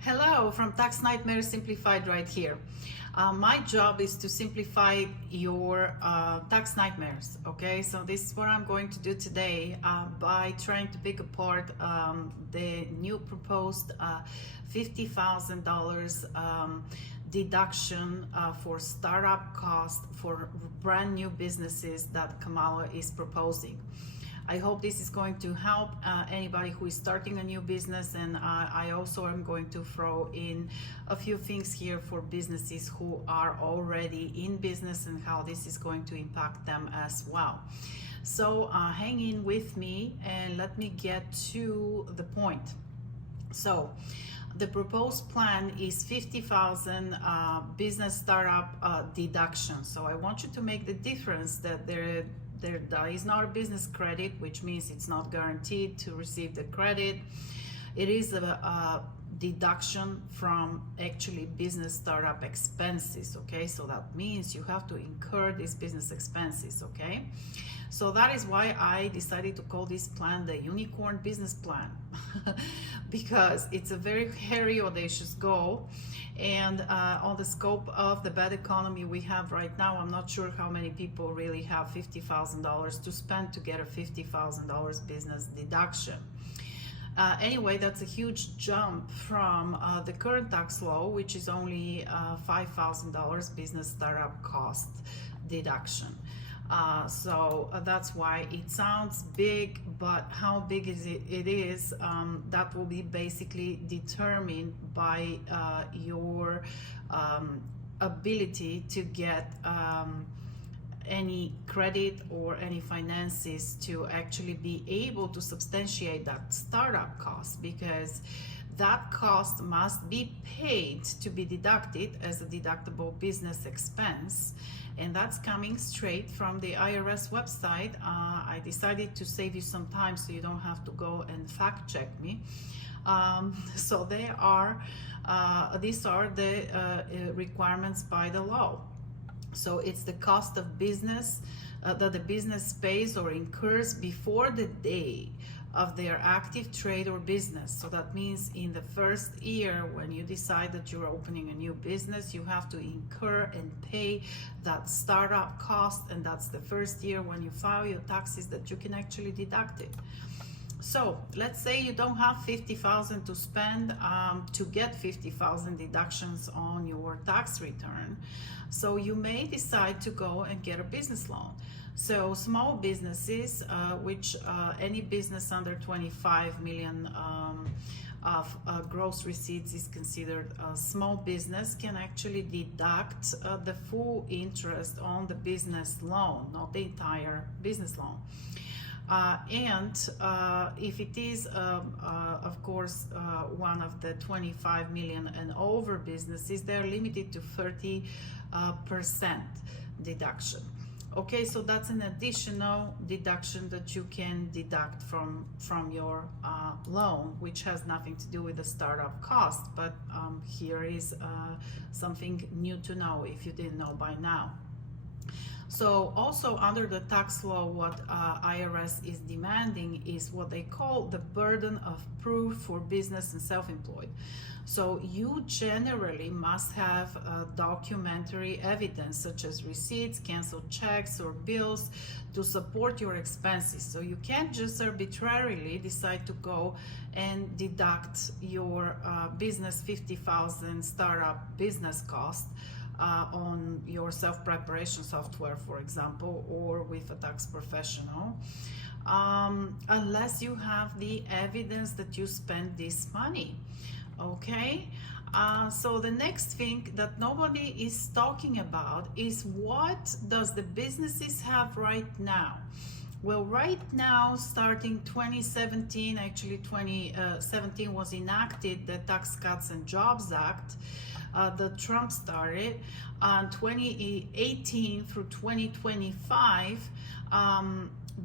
Hello from Tax Nightmare Simplified right here. My job is to simplify your tax nightmares. Okay, so this is what I'm going to do today by trying to pick apart the new proposed $50,000 deduction for startup cost for brand new businesses that Kamala is proposing. I hope this is going to help anybody who is starting a new business, and I also am going to throw in a few things here for businesses who are already in business and how this is going to impact them as well. So hang in with me and let me get to the point. So the proposed plan is 50,000 business startup deduction. So I want you to make the difference that there is not a business credit, which means it's not guaranteed to receive the credit. It is a deduction from actually business startup expenses. Okay, so that means you have to incur these business expenses. Okay, so that is why I decided to call this plan the unicorn business plan because it's a very hairy, audacious goal. And on the scope of the bad economy we have right now, I'm not sure how many people really have $50,000 to spend to get a $50,000 business deduction. Anyway, that's a huge jump from the current tax law, which is only $5,000 business startup cost deduction. So that's why it sounds big, but how big is it is, that will be basically determined by your ability to get any credit or any finances to actually be able to substantiate that startup cost, because that cost must be paid to be deducted as a deductible business expense. And that's coming straight from the IRS website. I decided to save you some time so you don't have to go and fact check me. So these are the requirements by the law. So it's the cost of business that the business pays or incurs before the day of their active trade or business. So that means in the first year when you decide that you're opening a new business, you have to incur and pay that startup cost, and that's the first year when you file your taxes that you can actually deduct it. So let's say you don't have 50,000 to spend to get 50,000 deductions on your tax return. So you may decide to go and get a business loan. So small businesses, which any business under 25 million of gross receipts is considered a small business, can actually deduct the full interest on the business loan, not the entire business loan. And if it is, of course, one of the 25 million and over businesses, they're limited to 30% deduction. Okay, so that's an additional deduction that you can deduct from your loan, which has nothing to do with the startup cost. But here is something new to know if you didn't know by now. So also under the tax law, what IRS is demanding is what they call the burden of proof for business and self-employed. So you generally must have documentary evidence such as receipts, canceled checks, or bills to support your expenses. So you can't just arbitrarily decide to go and deduct your business 50,000 startup business cost on your self-preparation software, for example, or with a tax professional, unless you have the evidence that you spend this money. Okay, so the next thing that nobody is talking about is what does the businesses have right now. Well, right now, starting 2017, actually 2017 was enacted the Tax Cuts and Jobs Act that Trump started. 2018 through 2025,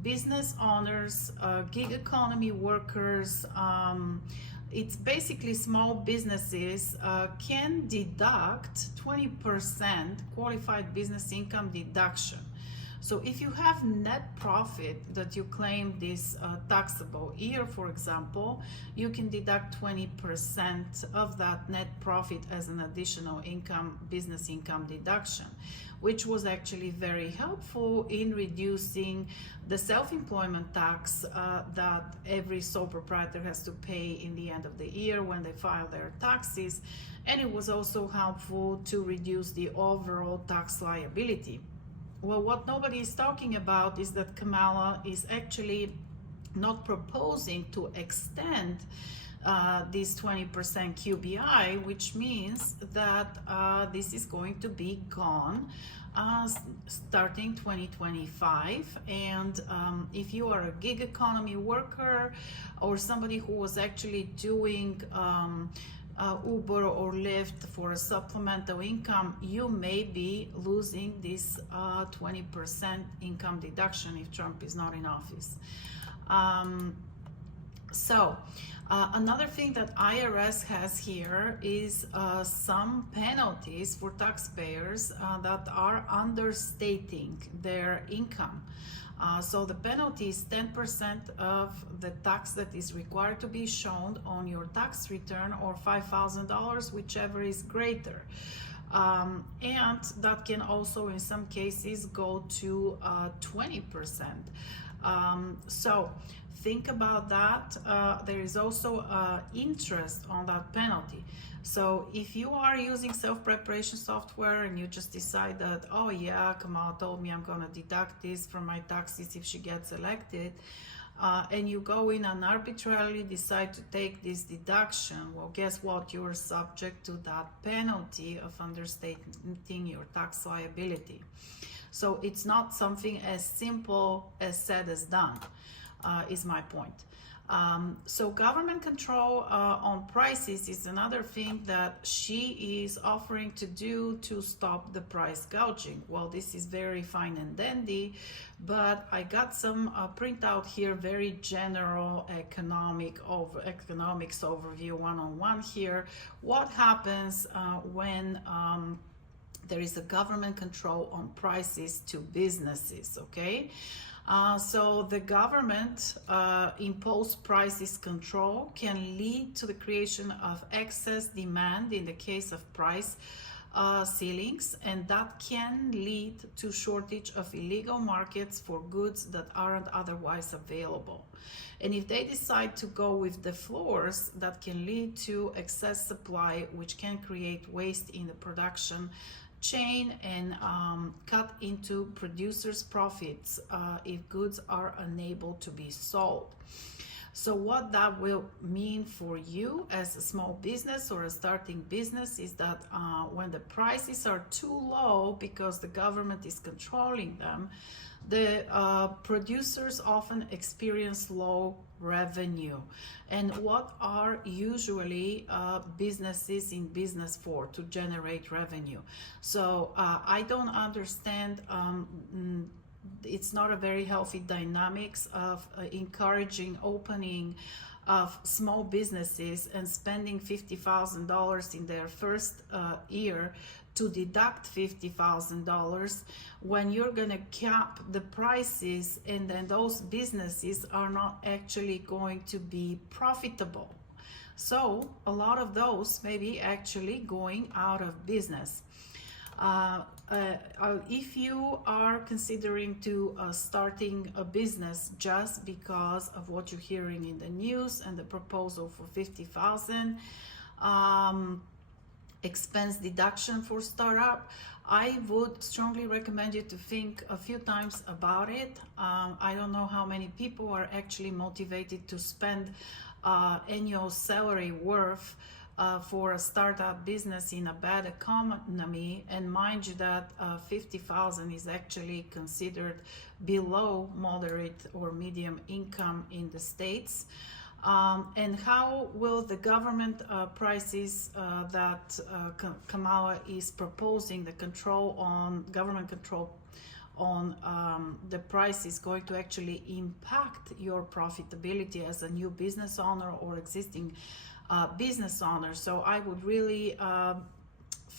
business owners, gig economy workers, it's basically small businesses can deduct 20% qualified business income deduction. So if you have net profit that you claim this taxable year, for example, you can deduct 20% of that net profit as an additional income, business income deduction, which was actually very helpful in reducing the self-employment tax that every sole proprietor has to pay in the end of the year when they file their taxes. And it was also helpful to reduce the overall tax liability. Well, what nobody is talking about is that Kamala is actually not proposing to extend this 20% QBI, which means that this is going to be gone starting 2025. And if you are a gig economy worker or somebody who was actually doing Uber or Lyft for a supplemental income, you may be losing this 20% income deduction if Trump is not in office. Another thing that IRS has here is some penalties for taxpayers that are understating their income. So the penalty is 10% of the tax that is required to be shown on your tax return, or $5,000, whichever is greater. And that can also in some cases go to 20%. So think about that. There is also interest on that penalty. So if you are using self-preparation software and you just decide that, oh yeah, Kamala told me I'm going to deduct this from my taxes if she gets elected, and you go in and arbitrarily decide to take this deduction, well, guess what? You're subject to that penalty of understating your tax liability. So it's not something as simple as said as done, is my point. So government control on prices is another thing that she is offering to do to stop the price gouging. Well, this is very fine and dandy, but I got some printout here, very general economics overview, one-on-one here. What happens when there is a government control on prices to businesses, okay? So the government imposed prices control can lead to the creation of excess demand in the case of price ceilings, and that can lead to shortage of illegal markets for goods that aren't otherwise available. And if they decide to go with the floors, that can lead to excess supply, which can create waste in the production chain and cut into producers' profits if goods are unable to be sold. So what that will mean for you as a small business or a starting business is that when the prices are too low because the government is controlling them, the producers often experience low revenue. And what are usually businesses in business for? To generate revenue. So I don't understand, it's not a very healthy dynamics of encouraging opening of small businesses and spending $50,000 in their first year to deduct $50,000 when you're going to cap the prices, and then those businesses are not actually going to be profitable. So a lot of those may be actually going out of business. If you are considering to starting a business just because of what you're hearing in the news and the proposal for $50,000 expense deduction for startup, I would strongly recommend you to think a few times about it. I don't know how many people are actually motivated to spend annual salary worth for a startup business in a bad economy, and mind you that $50,000 is actually considered below moderate or medium income in the States. And how will the government prices that Kamala is proposing, the control on government control on the price, is going to actually impact your profitability as a new business owner or existing business owner? So I would really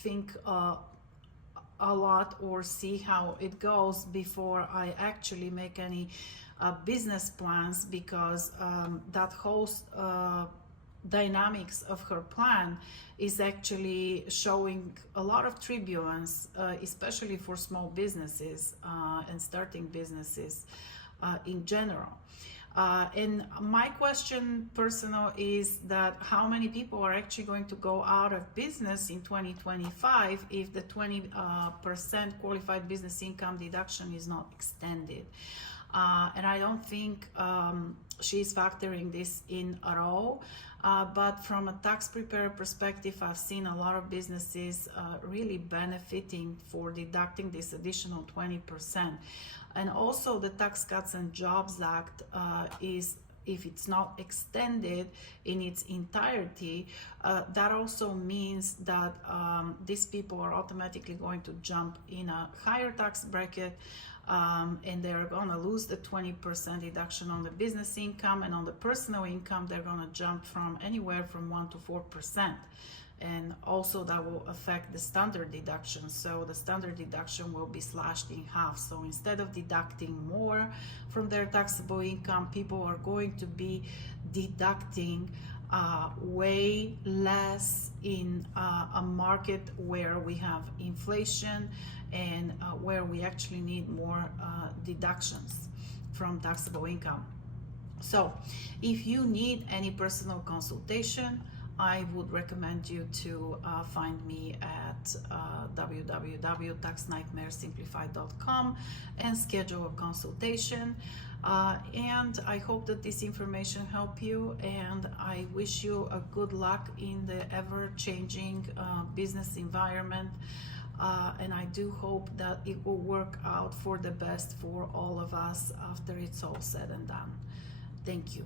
think a lot or see how it goes before I actually make any business plans, because that whole dynamics of her plan is actually showing a lot of turbulence, especially for small businesses and starting businesses in general. And my question personal is that how many people are actually going to go out of business in 2025 if the 20% qualified business income deduction is not extended? And I don't think she's factoring this in at all. But from a tax preparer perspective, I've seen a lot of businesses really benefiting for deducting this additional 20%. And also the Tax Cuts and Jobs Act is, if it's not extended in its entirety, that also means that these people are automatically going to jump in a higher tax bracket, and they're going to lose the 20% deduction on the business income, and on the personal income they're going to jump from anywhere from 1 to 4%. And also that will affect the standard deduction. So the standard deduction will be slashed in half. So instead of deducting more from their taxable income, people are going to be deducting way less in a market where we have inflation and where we actually need more deductions from taxable income. So if you need any personal consultation, I would recommend you to find me at www.taxnightmaresimplified.com and schedule a consultation. And I hope that this information helped you, and I wish you a good luck in the ever-changing business environment. And I do hope that it will work out for the best for all of us after it's all said and done. Thank you.